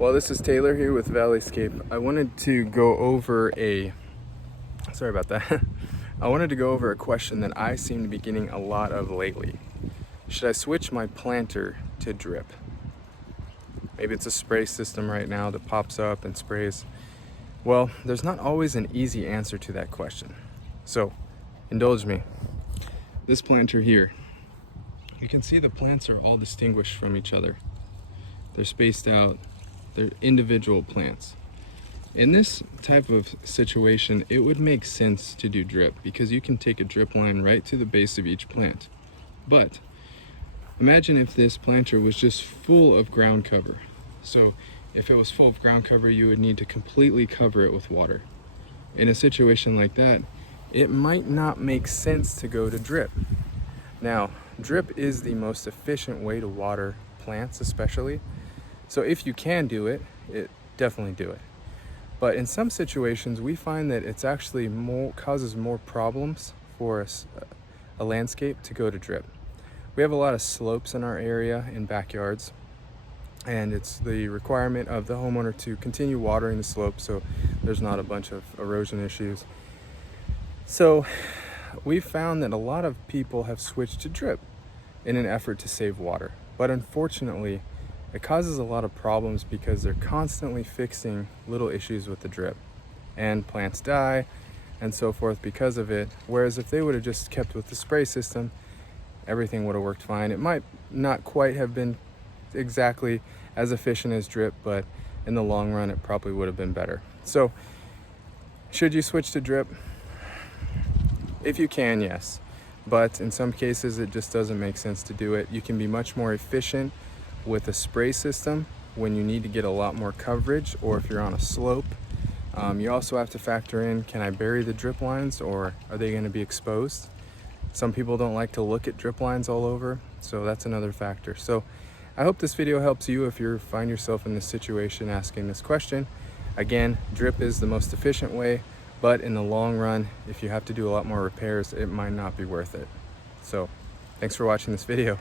Well, this is Taylor here with Valleyscape. I wanted to go over sorry about that. I wanted to go over a question that I seem to be getting a lot of lately. Should I switch my planter to drip? Maybe it's a spray system right now that pops up and sprays. Well, there's not always an easy answer to that question. So, indulge me. This planter here, you can see the plants are all distinguished from each other. They're spaced out. They're individual plants. In this type of situation, it would make sense to do drip because you can take a drip line right to the base of each plant. But imagine if this planter was just full of ground cover. So if it was full of ground cover, you would need to completely cover it with water. In a situation like that, it might not make sense to go to drip. Now, drip is the most efficient way to water plants, especially. So if you can do it, definitely do it. But in some situations, we find that it's actually causes more problems for a landscape to go to drip. We have a lot of slopes in our area in backyards, and it's the requirement of the homeowner to continue watering the slope so there's not a bunch of erosion issues. So we've found that a lot of people have switched to drip in an effort to save water. But unfortunately, it causes a lot of problems because they're constantly fixing little issues with the drip, and plants die and so forth because of it. Whereas if they would have just kept with the spray system, everything would have worked fine. It might not quite have been exactly as efficient as drip, but in the long run, it probably would have been better. So should you switch to drip? If you can, yes. But in some cases, it just doesn't make sense to do it. You can be much more efficient with a spray system when you need to get a lot more coverage, or if you're on a slope. You also have to factor in, can I bury the drip lines or are they going to be exposed? Some people don't like to look at drip lines all over, so that's another factor. So I hope this video helps you if you find yourself in this situation asking this question. Again, drip is the most efficient way, but in the long run, if you have to do a lot more repairs, it might not be worth it. So thanks for watching this video.